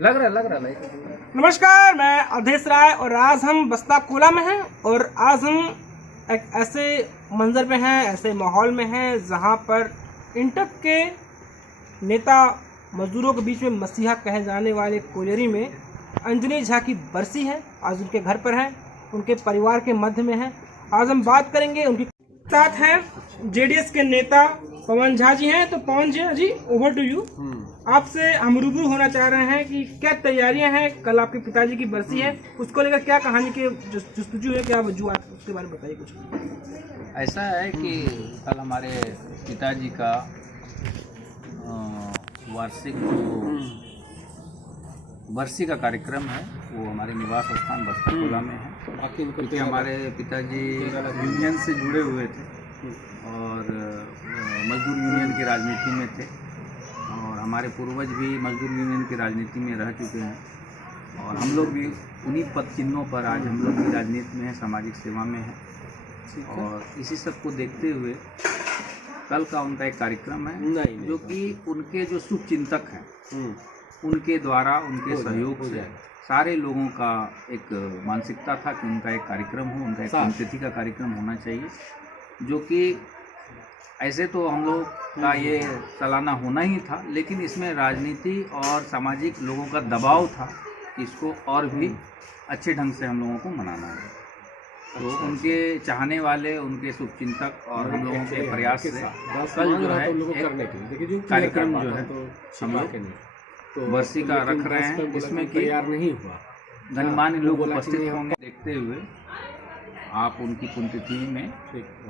लग रहा है। नमस्कार, मैं अवधेश राय और आज हम बस्ता कोला में हैं और आज हम एक ऐसे मंजर पे हैं, ऐसे माहौल में हैं जहां पर इंटक के नेता मजदूरों के बीच में मसीहा कहे जाने वाले कोयरी में अंजनी झा की बरसी है। आज उनके घर पर हैं, उनके परिवार के मध्य में हैं। आज हम बात करेंगे। उनके साथ हैं जेडीएस के नेता पवन झा जी हैं। तो पवन Jha ji, over to you. आपसे हम रूबरू होना चाह रहे हैं कि क्या तैयारियां हैं, कल आपके पिताजी की बरसी है, उसको लेकर क्या कहानी के जस्तजू है, क्या वजूहत, उसके बारे में बताइए कुछ। ऐसा है कि कल हमारे पिताजी का वार्षिक बरसी का कार्यक्रम है, वो हमारे निवास स्थान बस्ता कोला में है। क्योंकि हमारे पिताजी यूनियन से जुड़े हुए थे और मजदूर यूनियन की राजनीति में थे और हमारे पूर्वज भी मजदूर यूनियन की राजनीति में रह चुके हैं और हम लोग भी उन्हीं पद चिन्हों पर आज हम लोग भी राजनीति में हैं, सामाजिक सेवा में हैं। और इसी सब को देखते हुए कल का उनका एक कार्यक्रम है जो कि उनके जो शुभचिंतक हैं उनके द्वारा, उनके सहयोग से सारे लोगों का एक मानसिकता था कि उनका एक कार्यक्रम हो, उनका एक पुण्यतिथि का कार्यक्रम होना चाहिए, जो कि ऐसे तो हम लोग का ये सालाना होना ही था, लेकिन इसमें राजनीति और सामाजिक लोगों का दबाव था कि इसको और भी अच्छे ढंग से हम लोगों को मनाना है। तो उनके चाहने वाले, उनके शुभचिंतक और हम लोगों के प्रयास से कल जो है एक कार्यक्रम जो है हम लोग बरसी का रख रहे हैं, जिसमें कि गणमान्य लोग उपस्थित होंगे। देखते हुए आप उनकी पुण्यतिथि में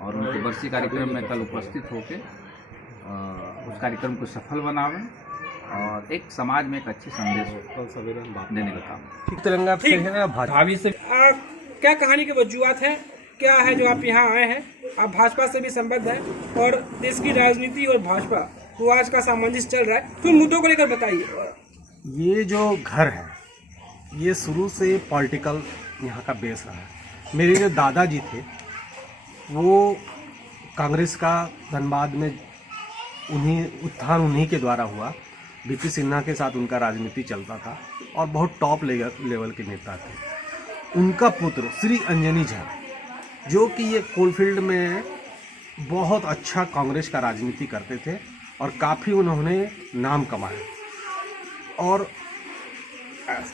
और उनके बरसी कार्यक्रम में कल उपस्थित होकर उस कार्यक्रम को सफल बनावें और एक समाज में एक अच्छे संदेश देने का काम। तिरंगा भाभी से क्या कहानी के वजूहत हैं, क्या है जो आप यहाँ आए हैं? आप भाजपा से भी संबद्ध हैं और देश की राजनीति और भाजपा तो आज का सामंजस्य चल रहा है, तो मुद्दों को लेकर बताइए। ये जो घर है ये शुरू से पॉलिटिकल यहाँ का बेस रहा है। मेरे जो दादाजी थे वो कांग्रेस का धनबाद में उत्थान उन्हीं के द्वारा हुआ। बीपी सिन्हा के साथ उनका राजनीति चलता था और बहुत टॉप लेवल के नेता थे। उनका पुत्र श्री अंजनी झा, जो कि ये कोलफील्ड में बहुत अच्छा कांग्रेस का राजनीति करते थे और काफ़ी उन्होंने नाम कमाया और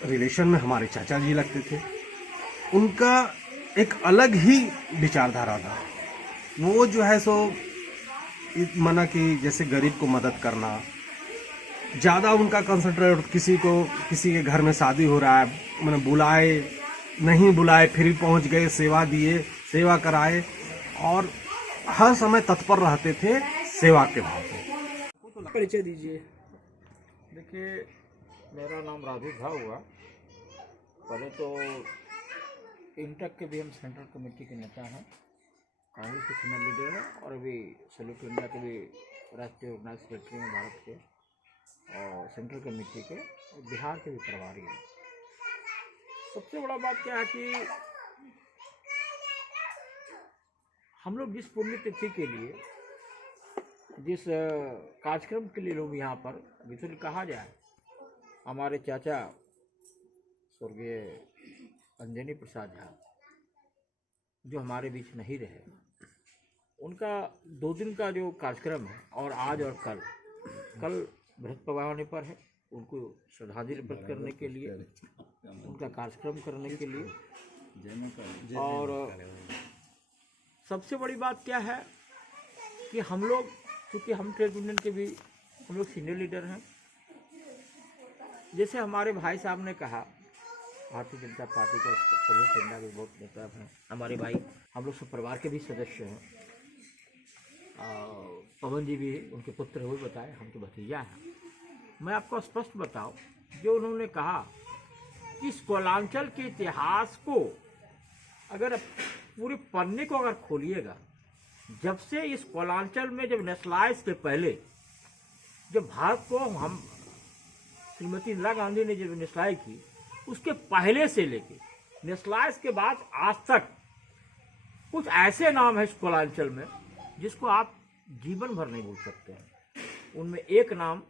रिलेशन में हमारे चाचा जी लगते थे। उनका एक अलग ही विचारधारा था। वो जो है सो माना कि जैसे गरीब को मदद करना, ज़्यादा उनका कंसंट्रेट, किसी के घर में शादी हो रहा है, मैंने बुलाए नहीं बुलाए फिर भी पहुंच गए, सेवा दिए, सेवा कराए और हर समय तत्पर रहते थे सेवा के भाव से। परिचय दीजिए। देखिए, मेरा नाम राजू झा हुआ। पहले तो इंटक के भी हम सेंट्रल कमेटी के नेता हैं, कांग्रेस के सीनियर लीडर हैं और अभी सैल्यूट इंडिया के भी राष्ट्रीय ऑर्गेनाइज सेक्रेटरी हैं भारत के और सेंट्रल कमेटी के और बिहार के भी प्रभारी हैं। सबसे बड़ा बात क्या है कि हम लोग जिस पुण्यतिथि के लिए, जिस कार्यक्रम के लिए लोग यहाँ पर बिल्कुल कहा जाए, हमारे चाचा स्वर्गीय अंजनी प्रसाद झा जो हमारे बीच नहीं रहे, उनका 2 दिन का जो कार्यक्रम है और आज और कल बृहस्पति प्रवाह होने पर है, उनको श्रद्धांजलि अर्पित करने के लिए, उनका कार्यक्रम करने के लिए। और सबसे बड़ी बात क्या है कि हम लोग, क्योंकि हम ट्रेड यूनियन के भी हम लोग सीनियर लीडर हैं, जैसे हमारे भाई साहब ने कहा, भारतीय जनता पार्टी का सैल्यूट इंडिया के बहुत नेता हैं हमारे भाई, हम लोग सब परिवार के भी सदस्य हैं। पवन जी भी उनके पुत्र हुए बताए, हम तो भतीजा हैं। मैं आपको स्पष्ट बताऊं, जो उन्होंने कहा कि इस कोलांचल के इतिहास को अगर पूरे पन्ने को अगर खोलिएगा, जब से इस कोलांचल में जब नेशनलाइज के पहले, जब भारत को हम श्रीमती इंदिरा गांधी ने जब नेशनलाइज की, उसके पहले से लेके नेशनलाइज के बाद आज तक कुछ ऐसे नाम है इस कोलांचल में जिसको आप जीवन भर नहीं भूल सकते हैं। उनमें एक नाम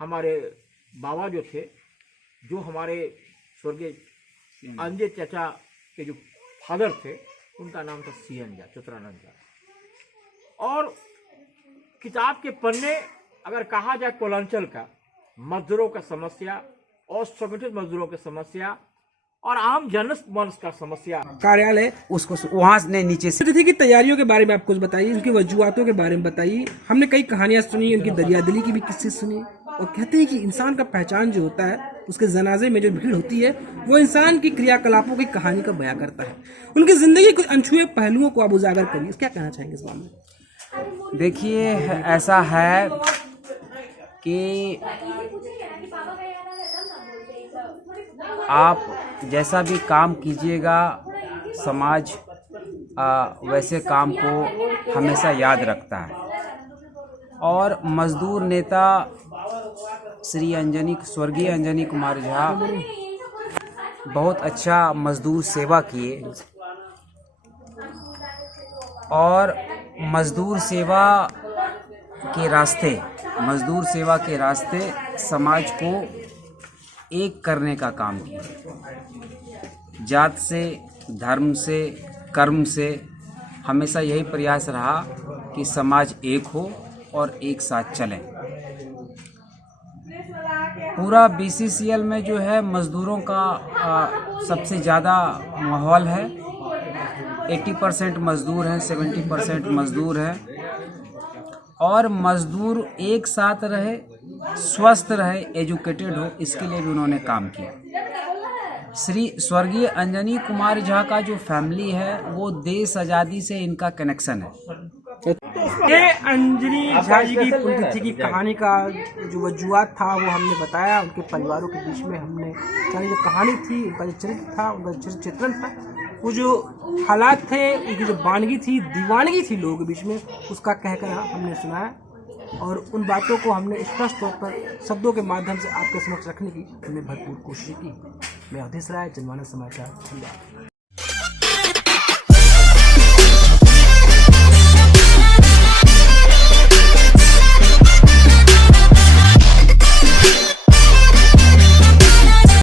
हमारे बाबा जो थे जो हमारे स्वर्गीय अंजय चाचा के जो फादर थे, उनका नाम था सी एन झा, चित्रानंद झा। और किताब के पन्ने अगर कहा जाए कोलांचल का, मजदूरों का समस्या, असंगठित मजदूरों की समस्या और आम जनमानस का समस्या, कार्यालय उसको वहाँ ने नीचे से तिथि की तैयारियों के बारे में आप कुछ बताइए, उनकी वजूहातों के बारे में बताइए। हमने कई कहानियां सुनी, उनकी दरियादिली की भी किस्से सुनी, और कहते हैं कि इंसान का पहचान जो होता है, उसके जनाजे में जो भीड़ होती है, वो इंसान की क्रियाकलापों की कहानी का बयां करता है। उनकी जिंदगी कुछ अनछुए पहलुओं को आप उजागर करिए, क्या कहना चाहेंगे इस बारे में? देखिए, ऐसा है कि आप जैसा भी काम कीजिएगा, समाज वैसे काम को हमेशा याद रखता है। और मजदूर नेता श्री स्वर्गीय अंजनी कुमार झा बहुत अच्छा मजदूर सेवा किए, और मजदूर सेवा के रास्ते समाज को एक करने का काम किया। जात से, धर्म से, कर्म से हमेशा यही प्रयास रहा कि समाज एक हो और एक साथ चलें। पूरा BCCL में जो है मज़दूरों का सबसे ज़्यादा माहौल है। 80% मज़दूर हैं, 70% मज़दूर हैं, और मज़दूर एक साथ रहे, स्वस्थ रहे, एजुकेटेड हो, इसके लिए भी उन्होंने काम किया। स्वर्गीय अंजनी कुमार झा का जो फैमिली है, वो देश आज़ादी से इनका कनेक्शन है। ये अंजनी झा जी की पुण्यतिथि की कहानी का जो वजूहात था वो हमने बताया। उनके परिवारों के बीच में हमने सारी जो कहानी थी, उनका जो चरित्र था, उनका जो चित्रण था, वो जो हालात थे, उनकी जो बानगी थी, दीवानगी थी लोगों के बीच में, उसका कहकर हमने सुनाया। और उन बातों को हमने स्पष्ट तौर पर शब्दों के माध्यम से आपके समक्ष रखने की हमने भरपूर कोशिश की। मैं अवधेश राय, जनमानस समाचार।